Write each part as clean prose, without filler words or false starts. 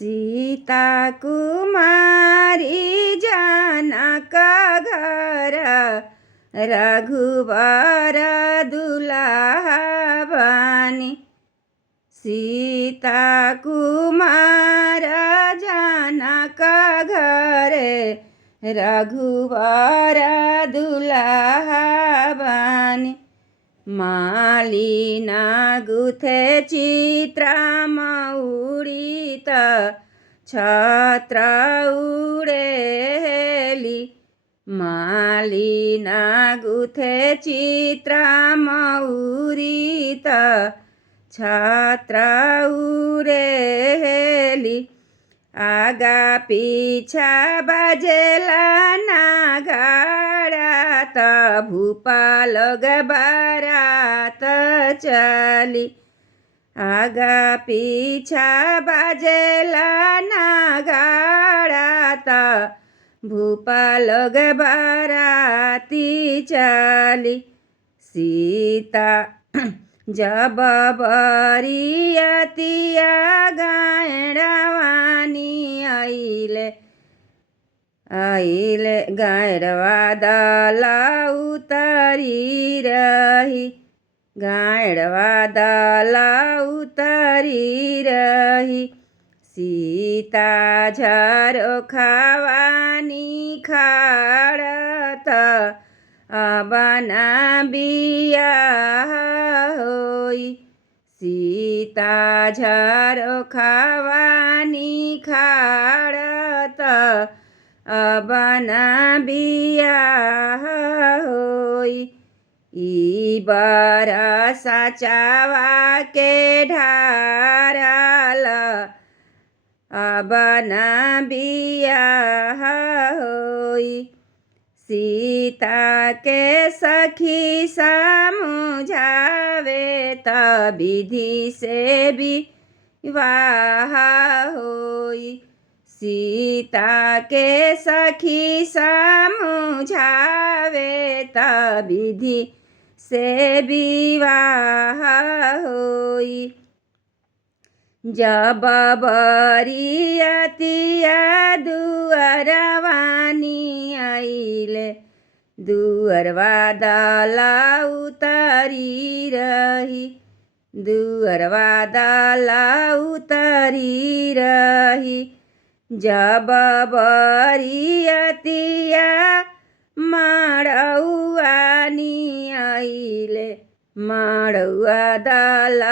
सीता कुमारी जनक घर रघुवर दुल्हा बनी। सीता कुमार जनक घर रघुवर दुल्हा बनी। मालिना गुथे चित्र उड़ित छत्र उड़ेली। मालिना गुथे चित्र उड़ित छत्र उड़ेली। आगा पीछा बजेला नागाड़ा त भूपाल बारात चली। आगा पीछा बजेला नागाड़ा त भूपाल बाराती चली। सीता जब बरियतिया गायड़वानी आइले गायड़वा दल उतरी रही। गायड़वा दल उतरी रही। सीता झरोखावानी खाड़त अबना बियाह होई। सीता झरोखावानी खाड़त अबना बियाह होई। ई बरसा चावा के ढारल अबना बियाह होई। सीता के सखी समझावे त विधि से विवाह होई। सीता के सखी समझावे त विधि से विवाह होई। जब बरियतिया दुअरवानी आइले दुअरवा दल उतरी रही। दुअरवा दल उतरी रही। जब बरियतिया माड़ौआनी आइले माड़ौआ दल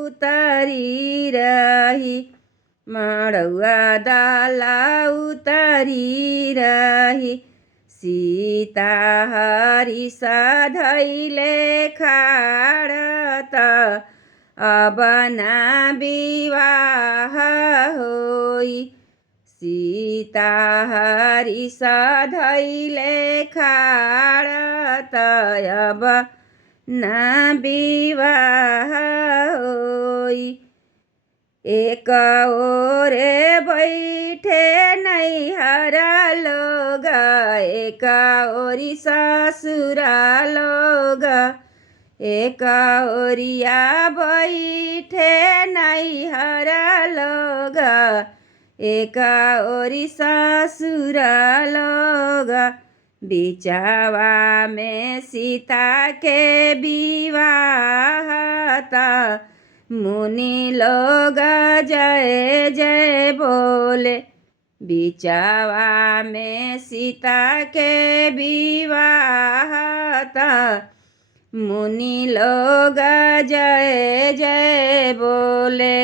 उतरी रही। माड़ौआ दल उतरी रही। सीता हरिष धैले खाड़त अबना विवाह होई। सीता हरिष धैले खाड़त अबना विवाह होई। एक ओरे बैठे नैहर लोग एक ओरी ससुर लोग। एक ओरिया बैठे नैहर लोग एक ओरी ससुर लोग। बिचावा में सीता के विवाह त मुनि लोग जय जय बोले। बिचावा में सीता के विवाह त मुनि लोग जय जय बोले।